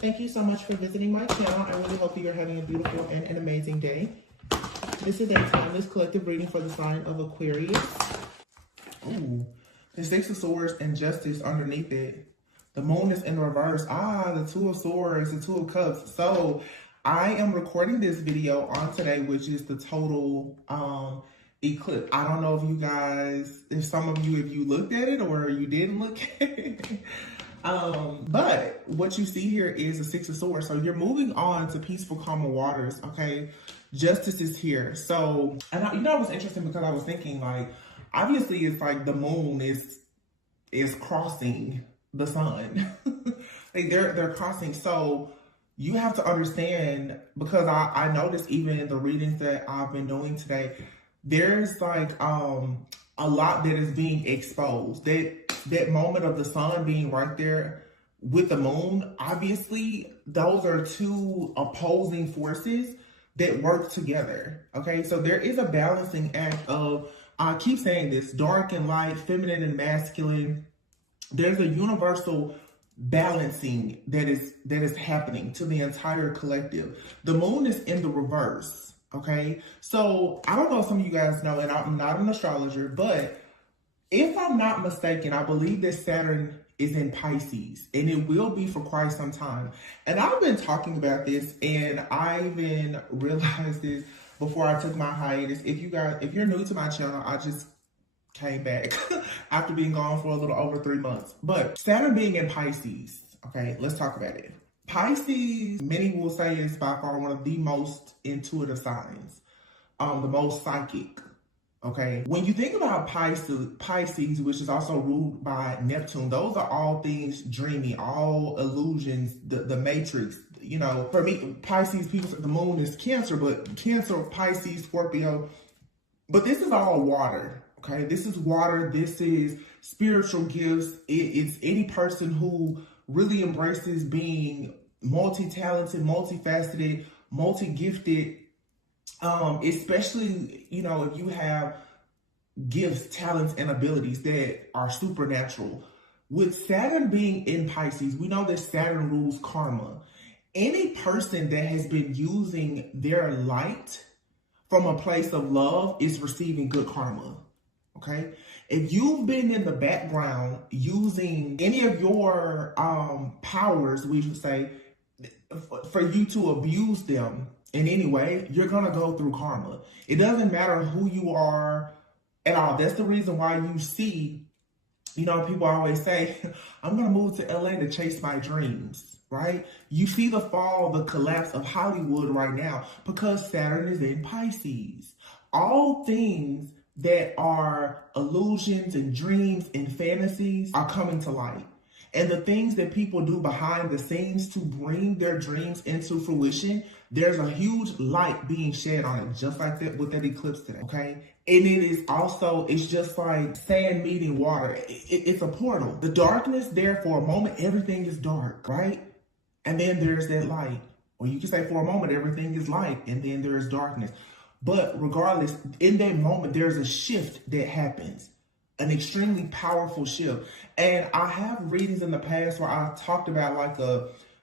Thank you so much for visiting my channel. I really hope you're having a beautiful and an amazing day. This is a timeless collective reading for the sign of Aquarius. Ooh, the Six of Swords and Justice underneath it. The moon is in reverse. The Two of Swords, the Two of Cups. So I am recording this video on today, which is the total eclipse. I don't know if you guys, if you looked at it or you didn't look at it. But what you see here is a Six of Swords. So you're moving on to peaceful, calmer waters, okay? Justice is here. So, and it was interesting because I was thinking, like, obviously it's like the moon is crossing the sun. Like they're crossing. So you have to understand, because I noticed even in the readings that I've been doing today, there's like a lot that is being exposed. That moment of the sun being right there with the moon, obviously those are two opposing forces that work together. Okay, so there is a balancing act of, I keep saying this, dark and light, feminine and masculine. There's a universal balancing that is happening to the entire collective. The moon is in the reverse. Okay, so I don't know if some of you guys know, and I'm not an astrologer, but if I'm not mistaken, I believe that Saturn is in Pisces, and it will be for quite some time. And I've been talking about this, and I even realized this before I took my hiatus. If you're new to my channel, I just came back after being gone for a little over 3 months. But Saturn being in Pisces, okay, let's talk about it. Pisces, many will say, is by far one of the most intuitive signs, the most psychic. Okay, when you think about Pisces, which is also ruled by Neptune, those are all things dreamy, all illusions, the matrix. You know, for me, Pisces, people say the moon is Cancer, but Cancer, Pisces, Scorpio, but this is all water. Okay, this is water. This is spiritual gifts. It's any person who really embraces being multi-talented, multifaceted, multi-gifted. Especially, you know, if you have gifts, talents, and abilities that are supernatural. With Saturn being in Pisces, we know that Saturn rules karma. Any person that has been using their light from a place of love is receiving good karma. Okay? If you've been in the background using any of your powers, we should say, for you to abuse them in any way, you're going to go through karma. It doesn't matter who you are at all. That's the reason why you see, you know, people always say, I'm going to move to LA to chase my dreams, right? You see the fall, the collapse of Hollywood right now because Saturn is in Pisces. All things that are illusions and dreams and fantasies are coming to light. And the things that people do behind the scenes to bring their dreams into fruition, there's a huge light being shed on it, just like that with that eclipse today, okay? And it is also, it's just like sand meeting water. It's a portal. The darkness there for a moment, everything is dark, right? And then there's that light. Or you can say for a moment, everything is light, and then there's darkness. But regardless, in that moment, there's a shift that happens. An extremely powerful shift. And I have readings in the past where I talked about like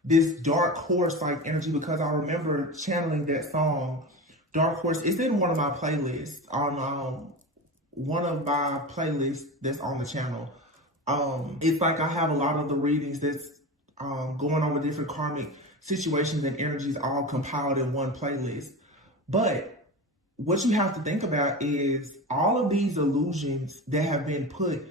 this dark horse like energy, because I remember channeling that song, Dark Horse. It's in one of my playlists on one of my playlists that's on the channel. It's like I have a lot of the readings that's going on with different karmic situations and energies all compiled in one playlist. But what you have to think about is all of these illusions that have been put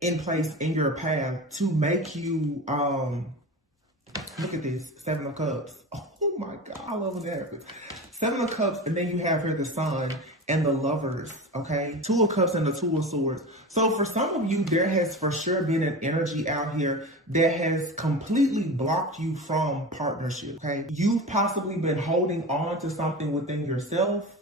in place in your path to make you, look at this, Seven of Cups. Oh my God, I love when that happens. Seven of Cups, and then you have here the Sun and the Lovers, okay? Two of Cups and the Two of Swords. So for some of you, there has for sure been an energy out here that has completely blocked you from partnership, okay? You've possibly been holding on to something within yourself.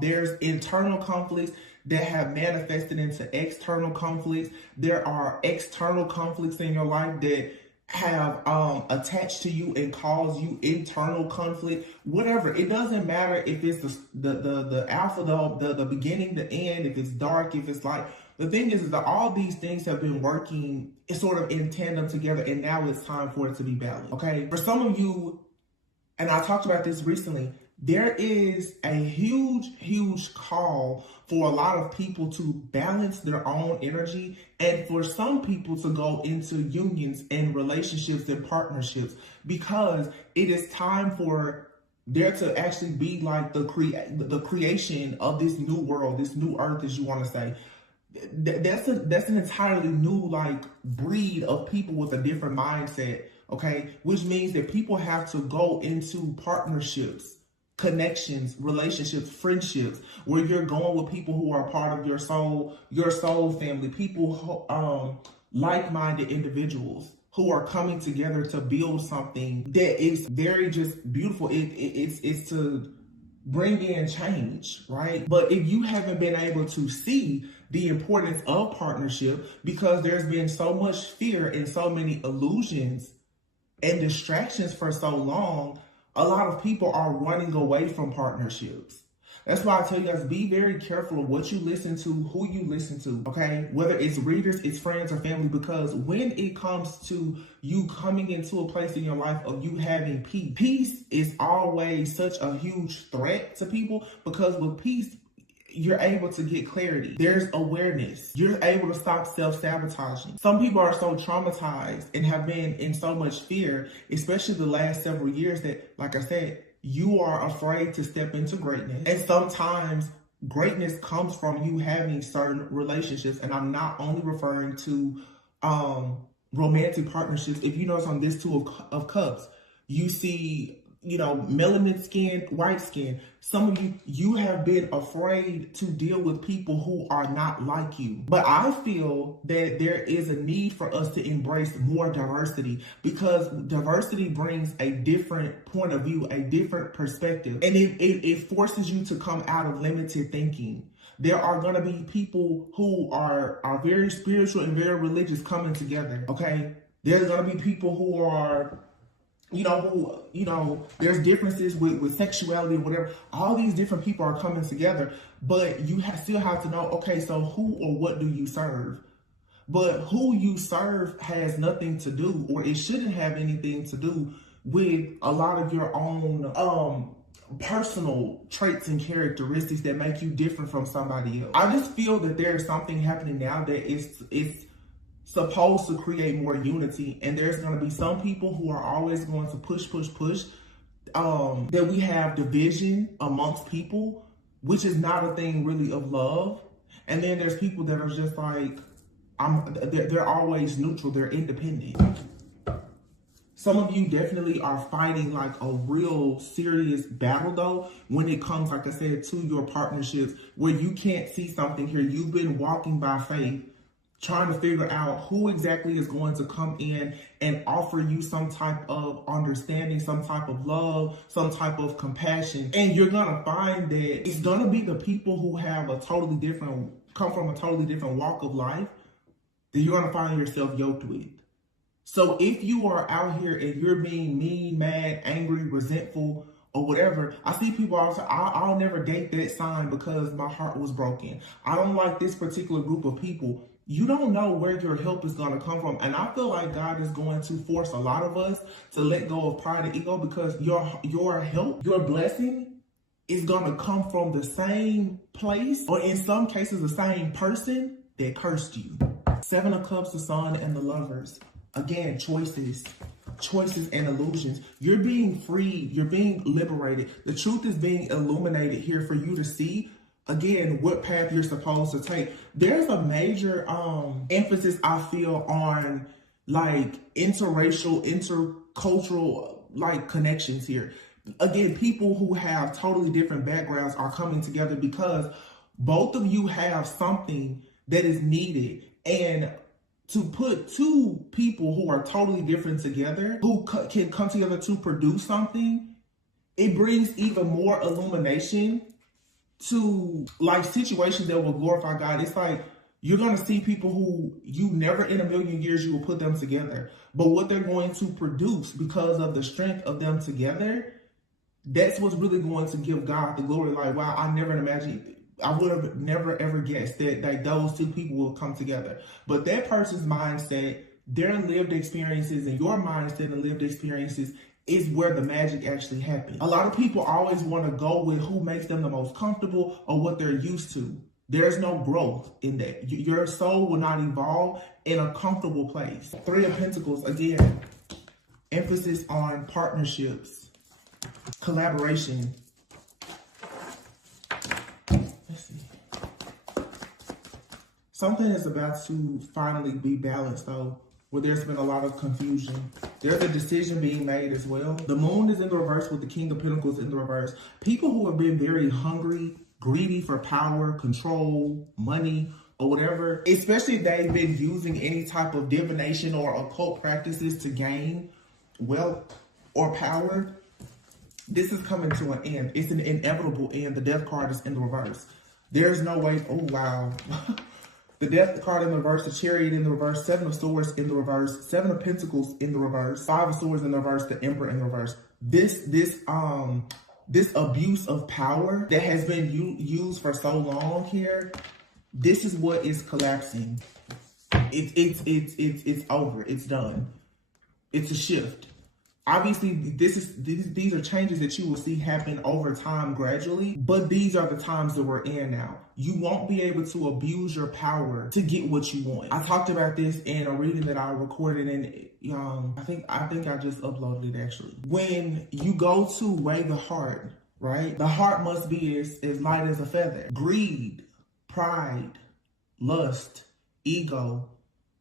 There's internal conflicts that have manifested into external conflicts. There are external conflicts in your life that have attached to you and cause you internal conflict. Whatever, it doesn't matter if it's the alpha, the beginning, the end, if it's dark, if it's light. the thing is that all these things have been working sort of in tandem together, and now it's time for it to be balanced, okay? For some of you, and I talked about this recently, there is a huge call for a lot of people to balance their own energy, and for some people to go into unions and relationships and partnerships, because it is time for there to actually be like the creation of this new world, this new earth, as you want to say. That's an entirely new like breed of people with a different mindset, okay? Which means that people have to go into partnerships, connections, relationships, friendships, where you're going with people who are part of your soul family, people who, like-minded individuals who are coming together to build something that is very just beautiful. It's to bring in change, right? But if you haven't been able to see the importance of partnership, because there's been so much fear and so many illusions and distractions for so long, a lot of people are running away from partnerships. That's why I tell you guys, be very careful of what you listen to, who you listen to, okay? Whether it's readers, it's friends, or family, because when it comes to you coming into a place in your life of you having peace, peace is always such a huge threat to people, because with peace, you're able to get clarity. There's awareness. You're able to stop self-sabotaging. Some people are so traumatized and have been in so much fear, especially the last several years, that, like I said, you are afraid to step into greatness. And sometimes greatness comes from you having certain relationships. And I'm not only referring to romantic partnerships. If you notice on this Two of Cups, you see, you know, melanin skin, white skin. Some of you have been afraid to deal with people who are not like you. But I feel that there is a need for us to embrace more diversity, because diversity brings a different point of view, a different perspective. And it forces you to come out of limited thinking. There are going to be people who are very spiritual and very religious coming together, okay? There's going to be people who are, there's differences with sexuality or whatever. All these different people are coming together, but you still have to know, okay, so who or what do you serve? But who you serve has nothing to do, or it shouldn't have anything to do with a lot of your own personal traits and characteristics that make you different from somebody else. I just feel that there's something happening now that it's supposed to create more unity, and there's going to be some people who are always going to push that we have division amongst people, which is not a thing really of love. And then there's people that are just like, they're always neutral, they're independent. Some of you definitely are fighting like a real serious battle though, when it comes, like I said, to your partnerships, where you can't see something here. You've been walking by faith, trying to figure out who exactly is going to come in and offer you some type of understanding, some type of love, some type of compassion. And you're going to find that it's going to be the people who have come from a totally different walk of life that you're going to find yourself yoked with. So if you are out here and you're being mean, mad, angry, resentful, or whatever, I see people all say, I'll never date that sign because my heart was broken. I don't like this particular group of people. You don't know where your help is going to come from. And I feel like God is going to force a lot of us to let go of pride and ego, because your help, your blessing is going to come from the same place, or in some cases, the same person that cursed you. Seven of Cups, the Sun, and the Lovers. Again, choices and illusions. You're being freed. You're being liberated. The truth is being illuminated here for you to see, again, what path you're supposed to take. There's a major emphasis, I feel, on like interracial, intercultural like connections here. Again, people who have totally different backgrounds are coming together because both of you have something that is needed. And to put two people who are totally different together, who can come together to produce something, it brings even more illumination to like situations that will glorify God. It's like you're going to see people who you never in a million years you will put them together, but what they're going to produce because of the strength of them together, that's what's really going to give God the glory. Like, wow, I never imagined I would have never ever guessed that those two people will come together. But that person's mindset, their lived experiences, and your mindset and lived experiences is where the magic actually happens. A lot of people always want to go with who makes them the most comfortable or what they're used to. There's no growth in that. Your soul will not evolve in a comfortable place. Three of Pentacles, again, emphasis on partnerships, collaboration. Let's see. Something is about to finally be balanced, though, where there's been a lot of confusion. There's a decision being made as well. The moon is in the reverse with the King of Pentacles in the reverse. People who have been very hungry, greedy for power, control, money, or whatever, especially if they've been using any type of divination or occult practices to gain wealth or power, this is coming to an end. It's an inevitable end. The Death card is in the reverse. There's no way. Oh, wow. The Death card in the reverse, the Chariot in the reverse, Seven of Swords in the reverse, Seven of Pentacles in the reverse, Five of Swords in the reverse, the Emperor in the reverse. This abuse of power that has been used for so long here, this is what is collapsing. It's over. It's done. It's a shift. Obviously, these are changes that you will see happen over time gradually, but these are the times that we're in now. You won't be able to abuse your power to get what you want. I talked about this in a reading that I recorded, and I think I just uploaded it actually. When you go to weigh the heart, right? The heart must be as light as a feather. Greed, pride, lust, ego,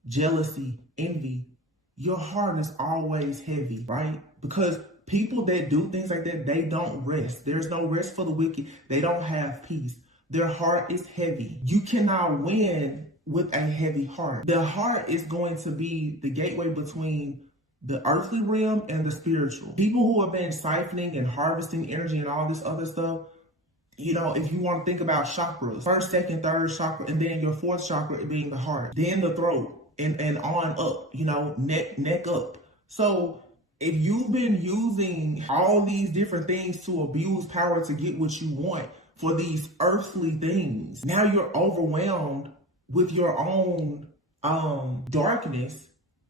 jealousy, envy. Your heart is always heavy, right? Because people that do things like that, they don't rest. There's no rest for the wicked. They don't have peace. Their heart is heavy. You cannot win with a heavy heart. The heart is going to be the gateway between the earthly realm and the spiritual. People who have been siphoning and harvesting energy and all this other stuff, you know, if you want to think about chakras, first, second, third chakra, and then your fourth chakra being the heart, then the throat, and on up, you know, neck up. So if you've been using all these different things to abuse power to get what you want for these earthly things, now you're overwhelmed with your own darkness.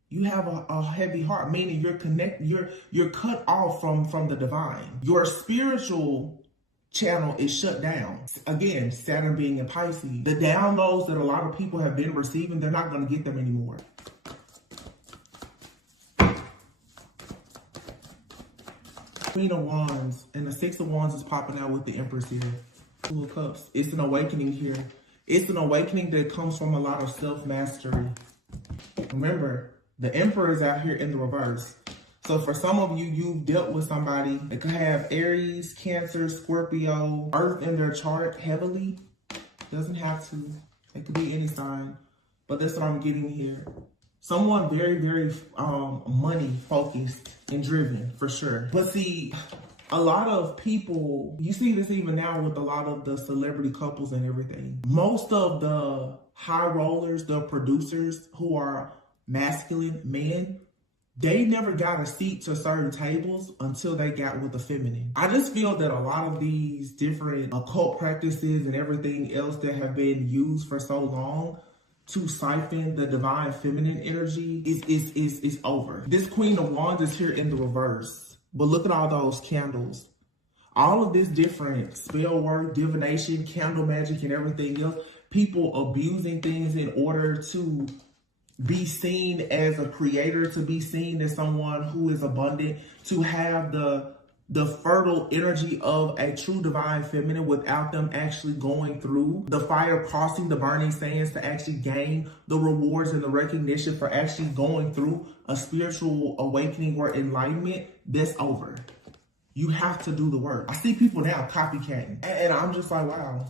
You have a heavy heart, meaning you're cut off from the divine. Your spiritual channel is shut down. Again, Saturn being in Pisces, the downloads that a lot of people have been receiving, they're not going to get them anymore. Queen of Wands and the Six of Wands is popping out with the Empress here. Two of Cups. It's an awakening here. It's an awakening that comes from a lot of self-mastery. Remember, the Emperor is out here in the reverse. So for some of you, you've dealt with somebody that could have Aries, Cancer, Scorpio, Earth in their chart heavily. Doesn't have to. It could be any sign. But that's what I'm getting here. Someone very, very money focused and driven, for sure. But see, a lot of people, you see this even now with a lot of the celebrity couples and everything. Most of the high rollers, the producers who are masculine men, they never got a seat to certain tables until they got with the feminine. I just feel that a lot of these different occult practices and everything else that have been used for so long to siphon the divine feminine energy is over. This Queen of Wands is here in the reverse. But look at all those candles. All of this different spell work, divination, candle magic, and everything else. People abusing things in order to be seen as a creator, to be seen as someone who is abundant, to have the fertile energy of a true divine feminine without them actually going through the fire, crossing the burning sands to actually gain the rewards and the recognition for actually going through a spiritual awakening or enlightenment. That's over. You have to do the work. I see people now copycatting, and I'm just like, wow.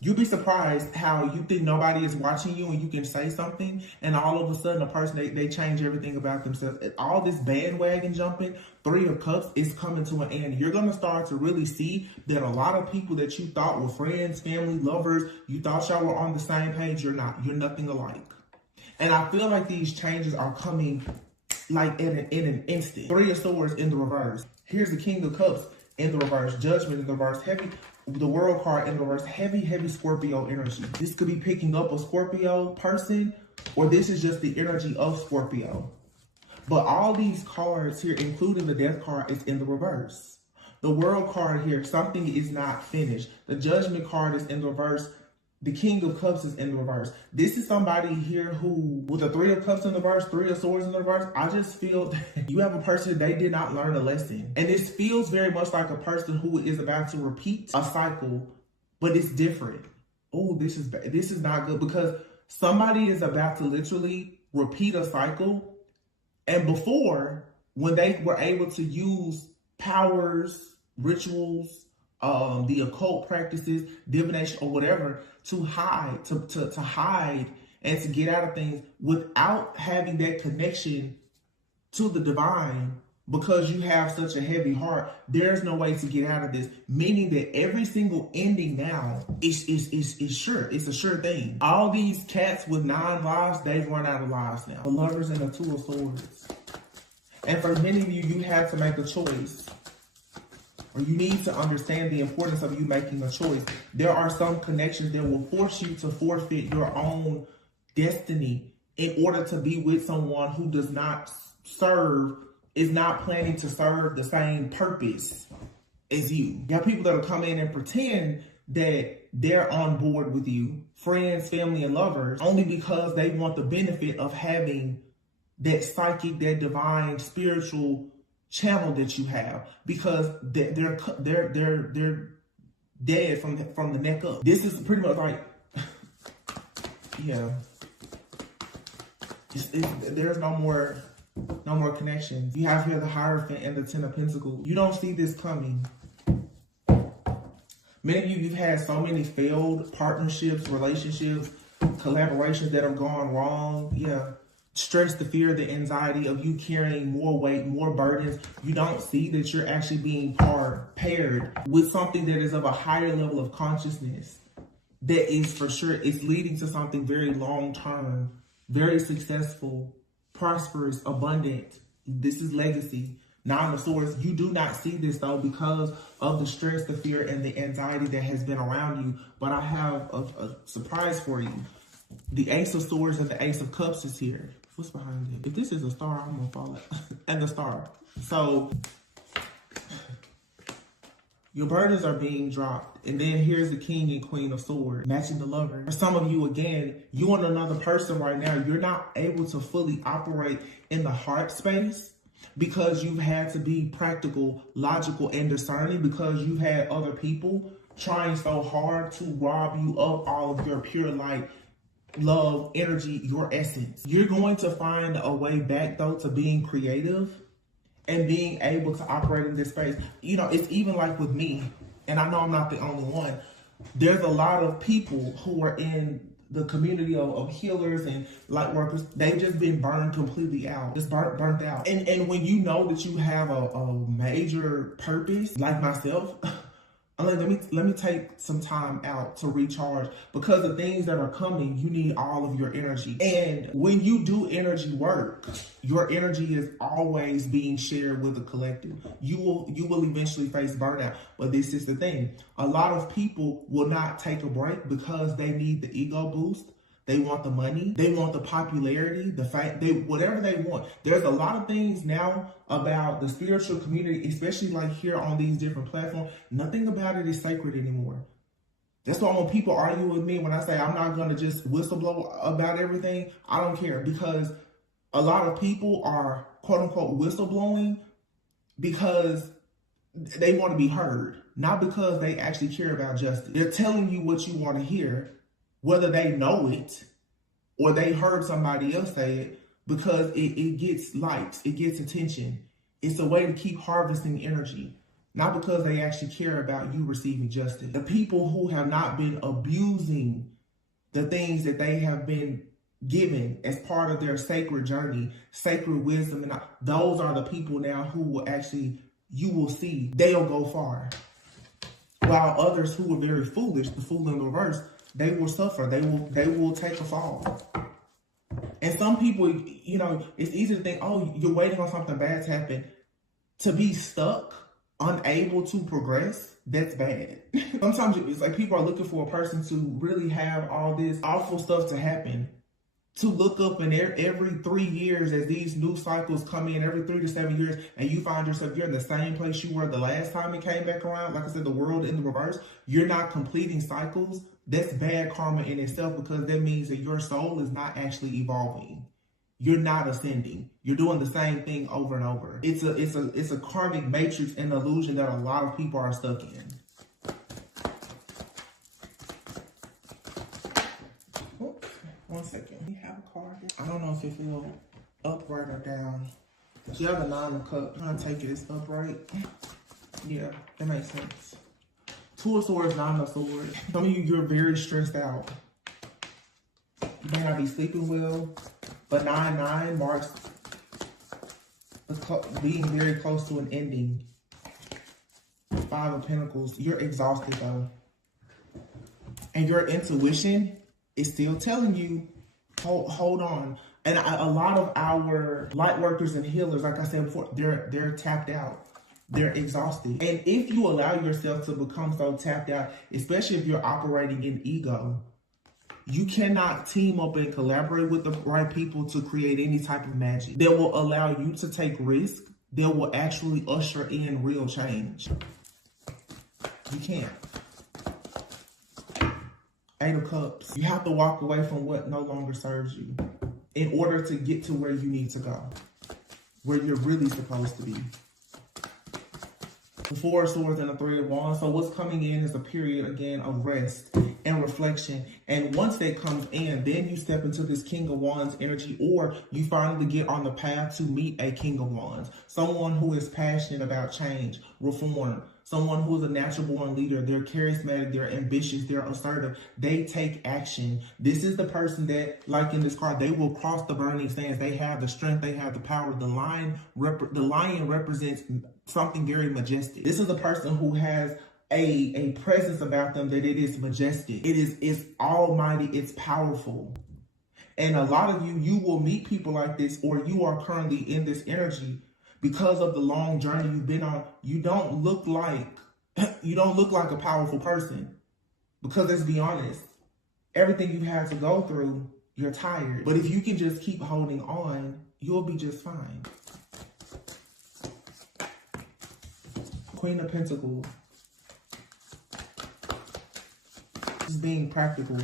You'd be surprised how you think nobody is watching you and you can say something, and all of a sudden a person, they change everything about themselves. All this bandwagon jumping, Three of Cups, is coming to an end. You're going to start to really see that a lot of people that you thought were friends, family, lovers, you thought y'all were on the same page, you're not. You're nothing alike. And I feel like these changes are coming like in an instant. Three of Swords in the reverse. Here's the King of Cups in the reverse, judgment in the reverse, heavy, the world card in the reverse, heavy Scorpio energy. This could be picking up a Scorpio person, or this is just the energy of Scorpio. But all these cards here, including the death card, is in the reverse. The world card here, something is not finished. The judgment card is in the reverse. The King of Cups is in the reverse. This is somebody here who, with the Three of Cups in the reverse, Three of Swords in the reverse, I just feel that you have a person, they did not learn a lesson. And this feels very much like a person who is about to repeat a cycle, but it's different. Oh, this is not good, because somebody is about to literally repeat a cycle. And before, when they were able to use powers, rituals, the occult practices, divination, or whatever, to hide and to get out of things without having that connection to the divine, because you have such a heavy heart, there's no way to get out of this. Meaning that every single ending now is sure. It's a sure thing. All these cats with 9 lives, they've run out of lives now. The Lovers and the Two of Swords. And for many of you, you have to make a choice. Or you need to understand the importance of you making a choice. There are some connections that will force you to forfeit your own destiny in order to be with someone who does not serve, is not planning to serve the same purpose as you. You have people that will come in and pretend that they're on board with you, friends, family, and lovers, only because they want the benefit of having that psychic, that divine, spiritual channel that you have, because they're dead from the neck up. This is pretty much like, yeah. There's no more connections. You have here the Hierophant and the Ten of Pentacles. You don't see this coming. Many of you've had so many failed partnerships, relationships, collaborations that have gone wrong. Yeah. Stress, the fear, the anxiety of you carrying more weight, more burdens. You don't see that you're actually being paired with something that is of a higher level of consciousness. That is for sure, it's leading to something very long-term, very successful, prosperous, abundant. This is legacy. Nine of Swords. You do not see this though because of the stress, the fear, and the anxiety that has been around you. But I have a surprise for you. The Ace of Swords and the Ace of Cups is here. What's behind it? If this is a star, I'm gonna fall out. And the star. So your burdens are being dropped. And then here's the King and Queen of Swords, matching the Lover. For some of you, again, you and another person right now, you're not able to fully operate in the heart space because you've had to be practical, logical, and discerning, because you've had other people trying so hard to rob you of all of your pure light, love, energy, your essence. You're going to find a way back though to being creative and being able to operate in this space. You know, it's even like with me, and I know I'm not the only one. There's a lot of people who are in the community of healers and light workers. They've just been burned completely out, just burnt out. And when you know that you have a major purpose, like myself, I'm like, let me take some time out to recharge, because the things that are coming, you need all of your energy. And when you do energy work, your energy is always being shared with the collective. You will eventually face burnout. But this is the thing. A lot of people will not take a break because they need the ego boost. They want the money. They want the popularity, the fact, whatever they want. There's a lot of things now about the spiritual community, especially like here on these different platforms. Nothing about it is sacred anymore. That's why when people argue with me, when I say I'm not going to just whistleblow about everything, I don't care, because a lot of people are quote unquote whistleblowing because they want to be heard, not because they actually care about justice. They're telling you what you want to hear, whether they know it or they heard somebody else say it, because it gets likes, it gets attention. It's a way to keep harvesting energy, not because they actually care about you receiving justice. The people who have not been abusing the things that they have been given as part of their sacred journey, sacred wisdom, and those are the people now who will actually, you will see, they'll go far. While others who were very foolish, the fool in the reverse, they will suffer. They will take a fall. And some people, you know, it's easy to think, oh, you're waiting on something bad to happen. To be stuck unable to progress, that's bad. Sometimes it's like people are looking for a person to really have all this awful stuff to happen. To look up and every 3 years as these new cycles come in, every 3 to 7 years, and you find yourself, you're in the same place you were the last time it came back around. Like I said, the world in the reverse. You're not completing cycles. That's bad karma in itself, because that means that your soul is not actually evolving. You're not ascending. You're doing the same thing over and over. It's a karmic matrix and illusion that a lot of people are stuck in. Oops, 1 second. We have a card here. I don't know if it feels upright or down. You have the 9 of Cups. I'm gonna take it as upright. Yeah, that makes sense. 2 of Swords, 9 of Swords. Some of you, you're very stressed out. You may not be sleeping well, but 9-9 marks being very close to an ending. 5 of Pentacles. You're exhausted though. And your intuition is still telling you, hold on. And a lot of our light workers and healers, like I said before, they're tapped out. They're exhausted. And if you allow yourself to become so tapped out, especially if you're operating in ego, you cannot team up and collaborate with the right people to create any type of magic that will allow you to take risks that will actually usher in real change. You can't. 8 of Cups. You have to walk away from what no longer serves you in order to get to where you need to go, where you're really supposed to be. The 4 of Swords and the 3 of Wands. So what's coming in is a period, again, of rest and reflection. And once that comes in, then you step into this King of Wands energy, or you finally get on the path to meet a King of Wands. Someone who is passionate about change, reform. Someone who is a natural born leader. They're charismatic, they're ambitious, they're assertive. They take action. This is the person that, like in this card, they will cross the burning sands. They have the strength, they have the power. The lion represents something very majestic. This is a person who has a presence about them that it is majestic. It's almighty, it's powerful. And a lot of you will meet people like this, or you are currently in this energy because of the long journey you've been on. You don't look like a powerful person, because let's be honest, everything you've had to go through, you're tired. But if you can just keep holding on, you'll be just fine. Queen of Pentacles. Just being practical.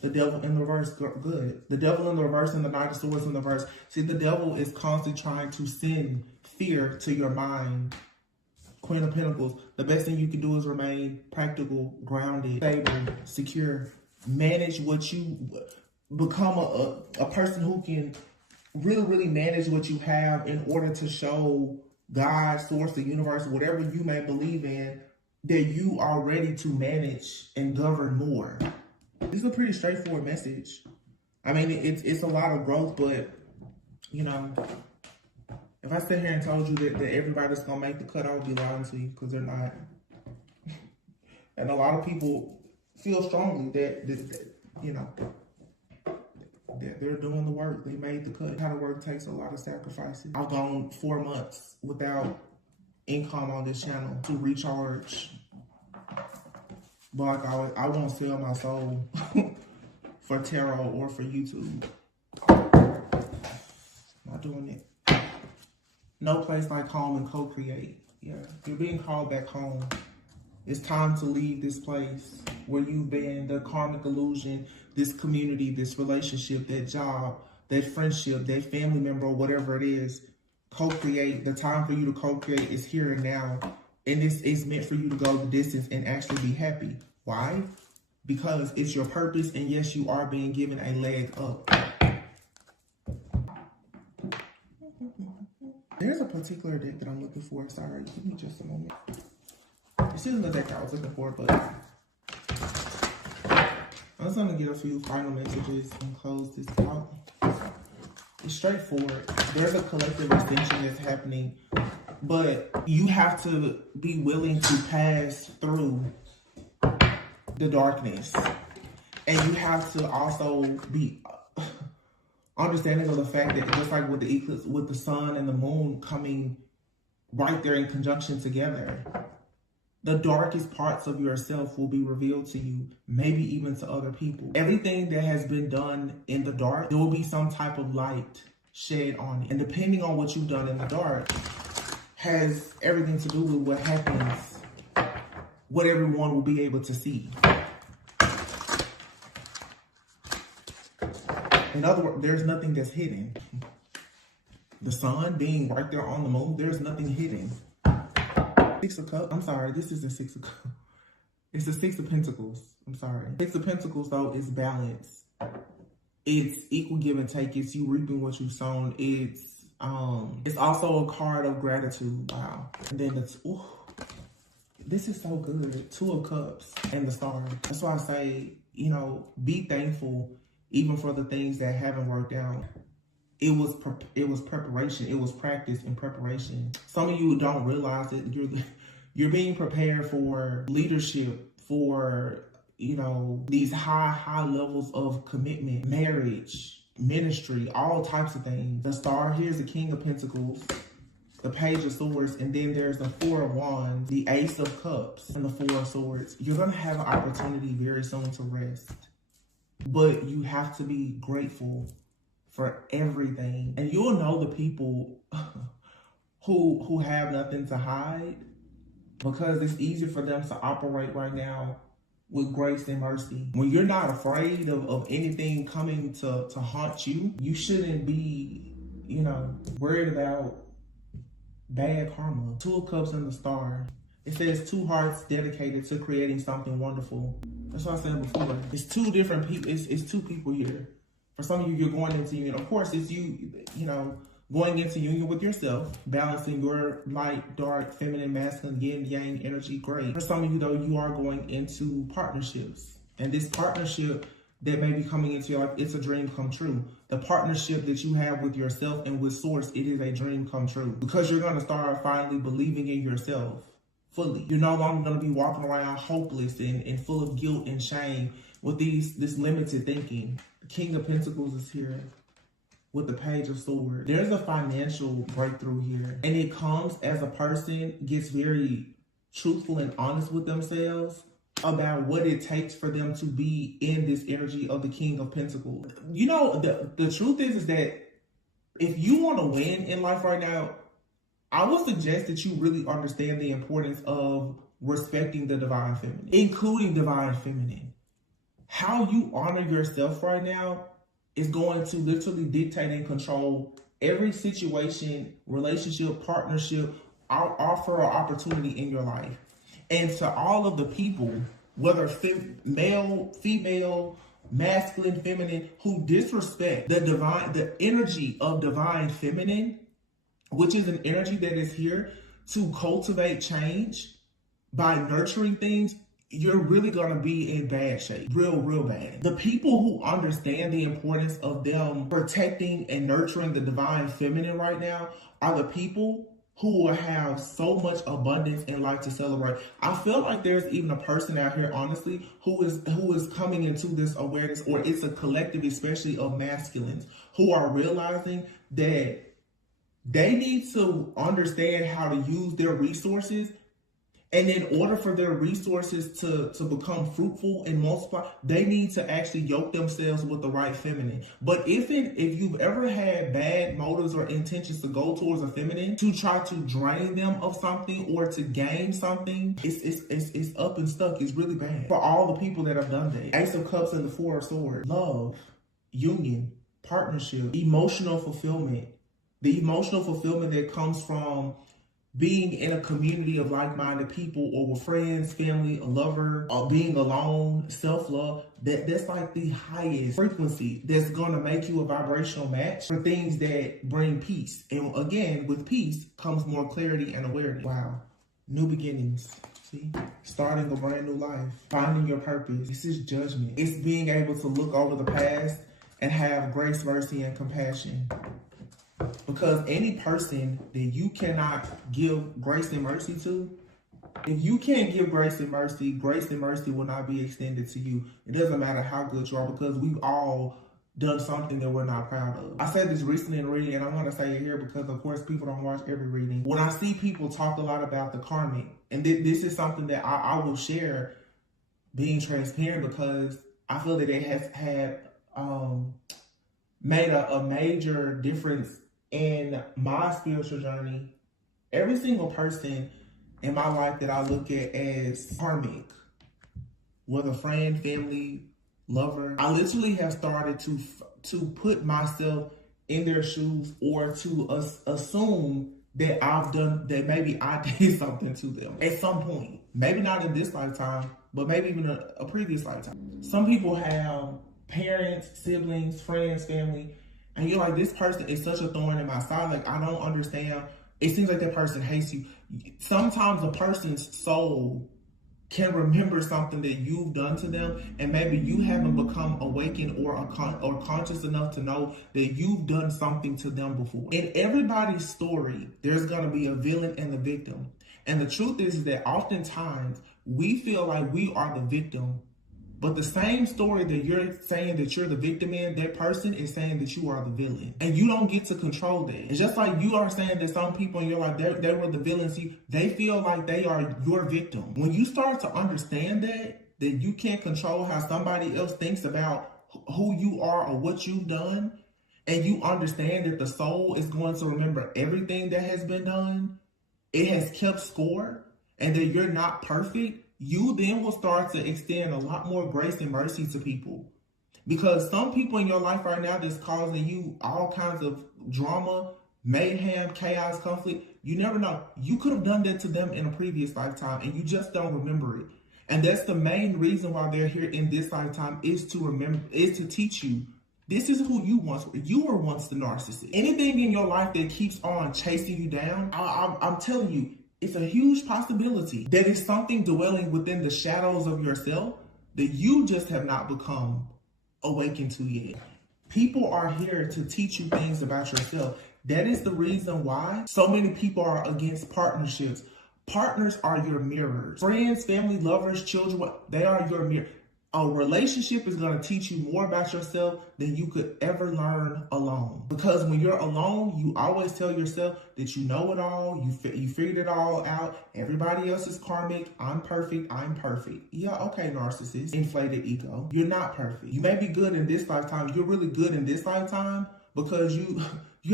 The Devil in the reverse, good. The Devil in the reverse and the Knight of Swords in the reverse. See, the devil is constantly trying to send fear to your mind. Queen of Pentacles. The best thing you can do is remain practical, grounded, stable, secure. Manage what you... Become a person who can really manage what you have in order to show God, source, the universe, whatever you may believe in, that you are ready to manage and govern more. This is a pretty straightforward message. I mean, it's a lot of growth, but, you know, if I sit here and told you that everybody's going to make the cut, I would be lying to you, because they're not. And a lot of people feel strongly that you know, that they're doing the work. They made the cut. How to work takes a lot of sacrifices. I've gone 4 months without income on this channel to recharge. But like I won't sell my soul for tarot or for YouTube. Not doing it. No place like home and co-create. Yeah, you're being called back home. It's time to leave this place where you've been, the karmic illusion, this community, this relationship, that job, that friendship, that family member, or whatever it is. Co-create. The time for you to co-create is here and now. And this is meant for you to go the distance and actually be happy. Why? Because it's your purpose, and yes, you are being given a leg up. There's a particular deck that I'm looking for. Sorry, give me just a moment. This isn't the deck I was looking for, but I'm just going to get a few final messages and close this out. It's straightforward. There's a collective ascension that's happening, but you have to be willing to pass through the darkness. And you have to also be understanding of the fact that just like with the eclipse, with the sun and the moon coming right there in conjunction together. The darkest parts of yourself will be revealed to you, maybe even to other people. Everything that has been done in the dark, there will be some type of light shed on it. And depending on what you've done in the dark, has everything to do with what happens, what everyone will be able to see. In other words, there's nothing that's hidden. The sun being right there on the moon, there's nothing hidden. Six of Cups. I'm sorry, this is the Six of Cups. It's the Six of Pentacles. I'm sorry. Six of Pentacles, though, is balance. It's equal give and take. It's you reaping what you've sown. It's also a card of gratitude. Wow. And then it's, ooh, this is so good. Two of Cups and the Star. That's why I say, you know, be thankful even for the things that haven't worked out. It was preparation. It was practice and preparation. Some of you don't realize that you're being prepared for leadership, for, you know, these high levels of commitment, marriage, ministry, all types of things. The Star, here's the King of Pentacles, the Page of Swords, and then there's the Four of Wands, the Ace of Cups, and the Four of Swords. You're going to have an opportunity very soon to rest, but you have to be grateful for everything. And you'll know the people who have nothing to hide, because it's easy for them to operate right now with grace and mercy. When you're not afraid of anything coming to haunt you, you shouldn't be, you know, worried about bad karma. Two of Cups and the Star. It says two hearts dedicated to creating something wonderful. That's what I said before. It's two different people. It's two people here. For some of you, you're going into union. Of course, it's you know, going into union with yourself, balancing your light, dark, feminine, masculine, yin, yang energy. Great. For some of you, though, you are going into partnerships. And this partnership that may be coming into your life, it's a dream come true. The partnership that you have with yourself and with Source, it is a dream come true. Because you're going to start finally believing in yourself fully. You're no longer going to be walking around hopeless and full of guilt and shame with this limited thinking. The King of Pentacles is here with the Page of Swords. There's a financial breakthrough here, and it comes as a person gets very truthful and honest with themselves about what it takes for them to be in this energy of the King of Pentacles. You know, the truth is that if you want to win in life right now, I would suggest that you really understand the importance of respecting the Divine Feminine, including Divine Feminine. How you honor yourself right now is going to literally dictate and control every situation, relationship, partnership, offer or opportunity in your life. And to all of the people, whether male, female, masculine, feminine, who disrespect the energy of Divine Feminine, which is an energy that is here to cultivate change by nurturing things, you're really going to be in bad shape. Real bad. The people who understand the importance of them protecting and nurturing the Divine Feminine right now are the people who will have so much abundance in life to celebrate. I feel like there's even a person out here, honestly, who is coming into this awareness, or it's a collective, especially of masculines, who are realizing that they need to understand how to use their resources. And in order for their resources to become fruitful and multiply, they need to actually yoke themselves with the right feminine. But if you've ever had bad motives or intentions to go towards a feminine, to try to drain them of something or to gain something, it's up and stuck. It's really bad. For all the people that have done that. Ace of Cups and the Four of Swords. Love, union, partnership, emotional fulfillment. The emotional fulfillment that comes from being in a community of like-minded people, or with friends, family, a lover, or being alone, self-love, that's like the highest frequency that's going to make you a vibrational match for things that bring peace. And again, with peace comes more clarity and awareness. Wow. New beginnings. See? Starting a brand new life. Finding your purpose. This is judgment. It's being able to look over the past and have grace, mercy, and compassion. Because any person that you cannot give grace and mercy to, if you can't give grace and mercy will not be extended to you. It doesn't matter how good you are, because we've all done something that we're not proud of. I said this recently in a reading, and I want to say it here because, of course, people don't watch every reading. When I see people talk a lot about the karmic, and this is something that I will share, being transparent, because I feel that it has had made a major difference in my spiritual journey. Every single person in my life that I look at as karmic, whether friend, family, lover, I literally have started to put myself in their shoes, or to assume that maybe I did something to them at some point. Maybe not in this lifetime, but maybe even a previous lifetime. Some people have parents, siblings, friends, family, and you're like, this person is such a thorn in my side. Like, I don't understand. It seems like that person hates you. Sometimes a person's soul can remember something that you've done to them, and maybe you haven't become awakened or conscious enough to know that you've done something to them before. In everybody's story, there's going to be a villain and the victim. And the truth is that oftentimes we feel like we are the victim, but the same story that you're saying that you're the victim in, that person is saying that you are the villain. And you don't get to control that. It's just like you are saying that some people in your life, they were the villains. They feel like they are your victim. When you start to understand that you can't control how somebody else thinks about who you are or what you've done, and you understand that the soul is going to remember everything that has been done, it has kept score, and that you're not perfect, you then will start to extend a lot more grace and mercy to people. Because some people in your life right now that's causing you all kinds of drama, mayhem, chaos, conflict, you never know. You could have done that to them in a previous lifetime, and you just don't remember it. And that's the main reason why they're here in this lifetime, is to teach you. This is who you once were. You were once the narcissist. Anything in your life that keeps on chasing you down, I'm telling you, it's a huge possibility that it's something dwelling within the shadows of yourself that you just have not become awakened to yet. People are here to teach you things about yourself. That is the reason why so many people are against partnerships. Partners are your mirrors. Friends, family, lovers, children, they are your mirror. A relationship is going to teach you more about yourself than you could ever learn alone. Because when you're alone, you always tell yourself that you know it all, you figured it all out. Everybody else is karmic. I'm perfect. I'm perfect. Yeah, okay, narcissist. Inflated ego. You're not perfect. You may be good in this lifetime. You're really good in this lifetime because you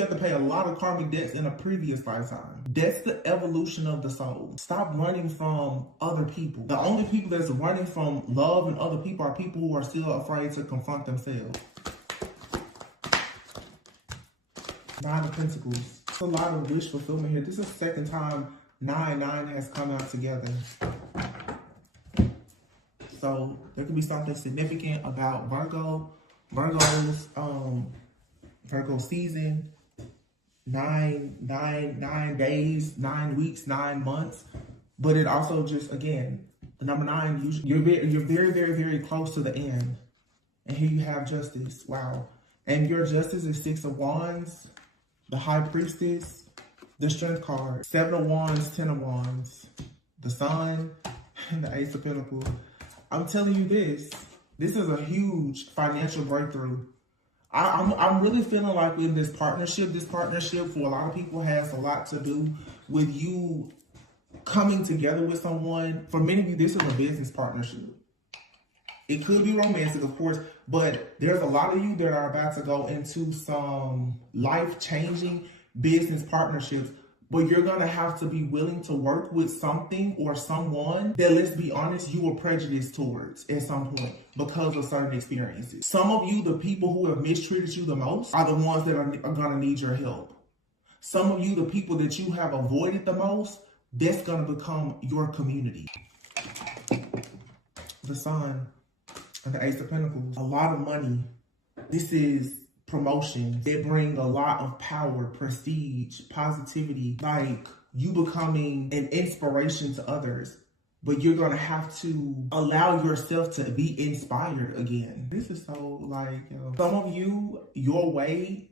have to pay a lot of karmic debts in a previous lifetime. That's the evolution of the soul. Stop running from other people. The only people that's running from love and other people are people who are still afraid to confront themselves. Nine of Pentacles. There's a lot of wish fulfillment here. This is the second time 9 has come out together. So there could be something significant about Virgo. Virgo season. 9 days, 9 weeks, 9 months. But it also just, again, the number 9, you're very, very, very close to the end. And here you have Justice. Wow. And your Justice is 6 of Wands, the High Priestess, the Strength card, 7 of Wands, 10 of Wands, the Sun, and the Ace of Pentacles. I'm telling you this is a huge financial breakthrough. I'm really feeling like in this partnership for a lot of people has a lot to do with you coming together with someone. For many of you, this is a business partnership. It could be romantic, of course, but there's a lot of you that are about to go into some life-changing business partnerships, but you're going to have to be willing to work with something or someone that, let's be honest, you were prejudiced towards at some point because of certain experiences. Some of you, the people who have mistreated you the most, are the ones that are going to need your help. Some of you, the people that you have avoided the most, that's going to become your community. The Sun and the Ace of Pentacles. A lot of money. This is promotion. They bring a lot of power, prestige, positivity, like you becoming an inspiration to others. But you're going to have to allow yourself to be inspired again. This is so like, some of you, your way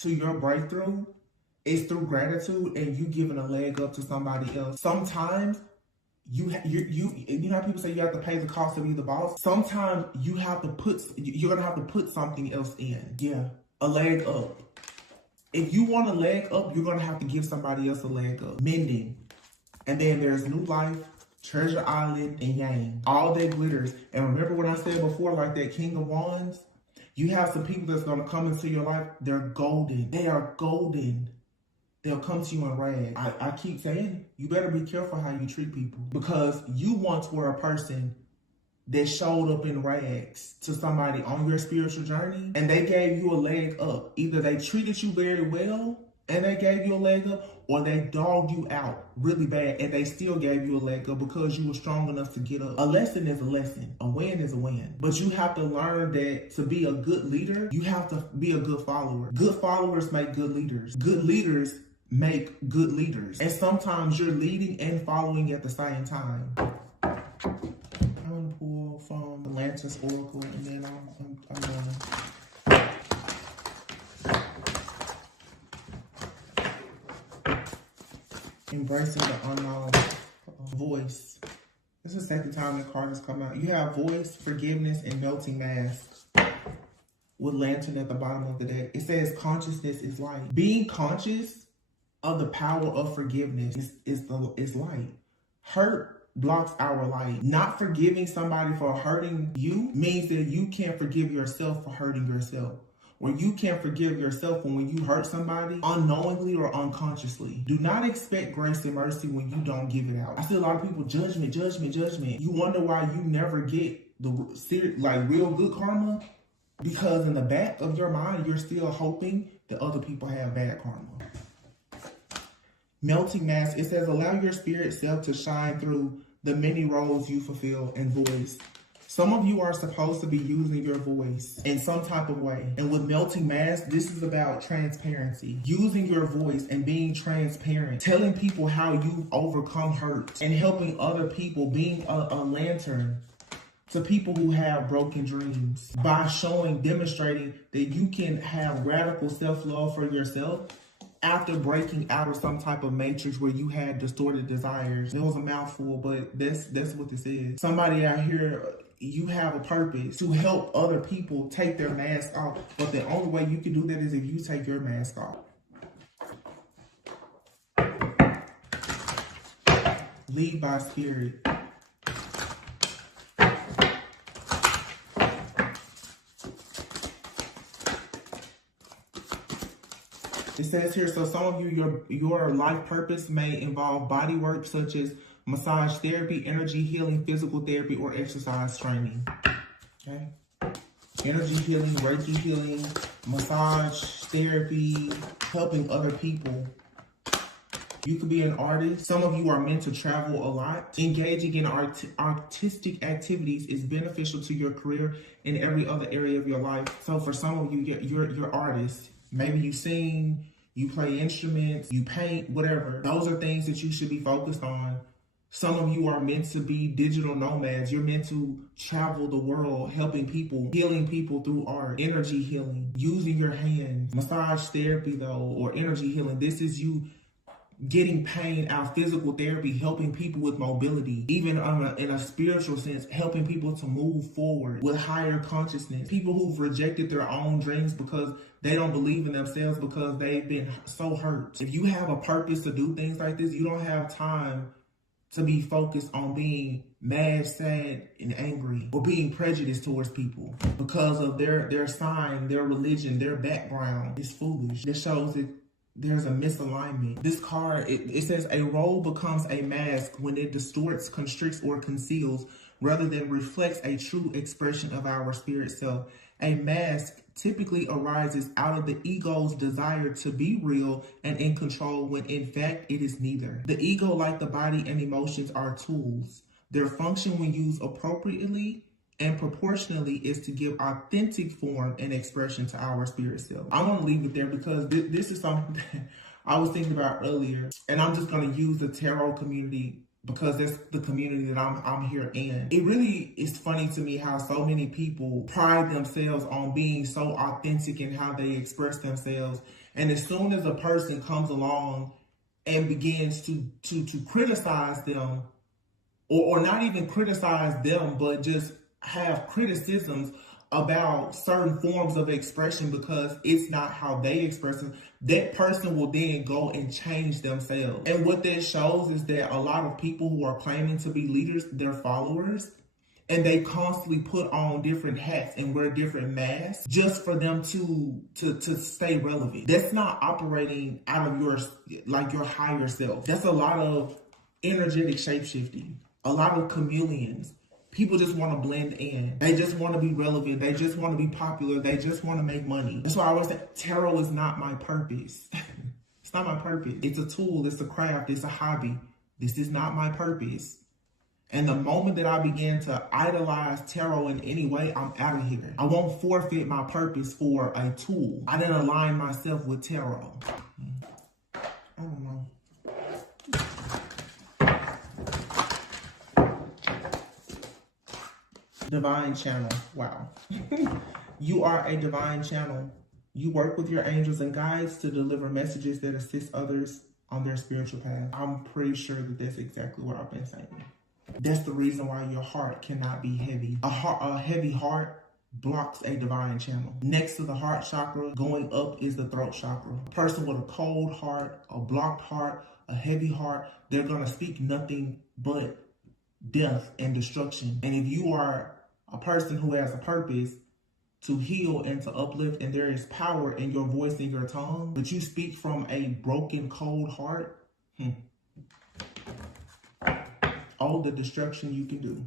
to your breakthrough is through gratitude and you giving a leg up to somebody else. Sometimes you know how people say you have to pay the cost to be the boss? Sometimes you're gonna have to put something else in. Yeah, a leg up. If you want a leg up, you're gonna have to give somebody else a leg up. Mending. And then there's New Life, Treasure Island, and Yang. All that glitters. And remember what I said before, like that King of Wands? You have some people that's gonna come into your life, they're golden. They are golden. They'll come to you in rags. I keep saying, you better be careful how you treat people, because you once were a person that showed up in rags to somebody on your spiritual journey, and they gave you a leg up. Either they treated you very well and they gave you a leg up, or they dogged you out really bad and they still gave you a leg up because you were strong enough to get up. A lesson is a lesson. A win is a win. But you have to learn that to be a good leader, you have to be a good follower. Good followers make good leaders. Good leaders make good leaders. And sometimes you're leading and following at the same time. I'm gonna pull from the Atlantis Oracle, and then I'm gonna embracing the unknown voice. This is the second time the card has come out. You have voice, forgiveness, and melting mask with lantern at the bottom of the deck. It says consciousness is light. Being conscious of the power of forgiveness is light. Hurt blocks our light. Not forgiving somebody for hurting you means that you can't forgive yourself for hurting yourself. Or you can't forgive yourself when you hurt somebody unknowingly or unconsciously. Do not expect grace and mercy when you don't give it out. I see a lot of people, judgment, judgment, judgment. You wonder why you never get the real good karma, because in the back of your mind, you're still hoping that other people have bad karma. Melting mask, it says, allow your spirit self to shine through the many roles you fulfill and voice. Some of you are supposed to be using your voice in some type of way. And with melting mask, this is about transparency. Using your voice and being transparent. Telling people how you've overcome hurt. And helping other people, being a lantern to people who have broken dreams. By demonstrating that you can have radical self-love for yourself after breaking out of some type of matrix where you had distorted desires. It was a mouthful, but that's what this is. Somebody out here, you have a purpose to help other people take their mask off. But the only way you can do that is if you take your mask off. Lead by spirit. It says here, so some of you, your life purpose may involve body work such as massage therapy, energy healing, physical therapy, or exercise training. Okay? Energy healing, Reiki healing, massage therapy, helping other people. You could be an artist. Some of you are meant to travel a lot. Engaging in artistic activities is beneficial to your career and every other area of your life. So for some of you, you're artists. Maybe you sing, you play instruments, you paint, whatever. Those are things that you should be focused on. Some of you are meant to be digital nomads. You're meant to travel the world, helping people, healing people through art, energy healing, using your hands. Massage therapy, though, or energy healing, this is you getting pain out. Physical therapy, helping people with mobility. Even in a spiritual sense, helping people to move forward with higher consciousness. People who've rejected their own dreams because they don't believe in themselves because they've been so hurt. If you have a purpose to do things like this, you don't have time to be focused on being mad, sad, and angry, or being prejudiced towards people because of their sign, their religion, their background. It's foolish. This shows that there's a misalignment. This card, it says a role becomes a mask when it distorts, constricts, or conceals rather than reflects a true expression of our spirit self. A mask typically arises out of the ego's desire to be real and in control when in fact it is neither. The ego, like the body and emotions, are tools. Their function when used appropriately and proportionally is to give authentic form and expression to our spirit self. I want to leave it there because this is something that I was thinking about earlier, and I'm just going to use the tarot community because that's the community that I'm here in. It really is funny to me how so many people pride themselves on being so authentic in how they express themselves, and as soon as a person comes along and begins to criticize them, or not even criticize them, but just have criticisms about certain forms of expression because it's not how they express it, that person will then go and change themselves. And what that shows is that a lot of people who are claiming to be leaders, they're followers, and they constantly put on different hats and wear different masks just for them to stay relevant. That's not operating out of your higher self. That's a lot of energetic shapeshifting, a lot of chameleons. People just want to blend in. They just want to be relevant. They just want to be popular. They just want to make money. That's why I always say tarot is not my purpose. It's not my purpose. It's a tool. It's a craft. It's a hobby. This is not my purpose. And the moment that I begin to idolize tarot in any way, I'm out of here. I won't forfeit my purpose for a tool. I didn't align myself with tarot. I don't know. Divine channel. Wow. You are a divine channel. You work with your angels and guides to deliver messages that assist others on their spiritual path. I'm pretty sure that that's exactly what I've been saying. That's the reason why your heart cannot be heavy. A heavy heart blocks a divine channel. Next to the heart chakra, going up is the throat chakra. A person with a cold heart, a blocked heart, a heavy heart, they're going to speak nothing but death and destruction. And if you are a person who has a purpose to heal and to uplift, and there is power in your voice and your tongue, but you speak from a broken, cold heart, all the destruction you can do.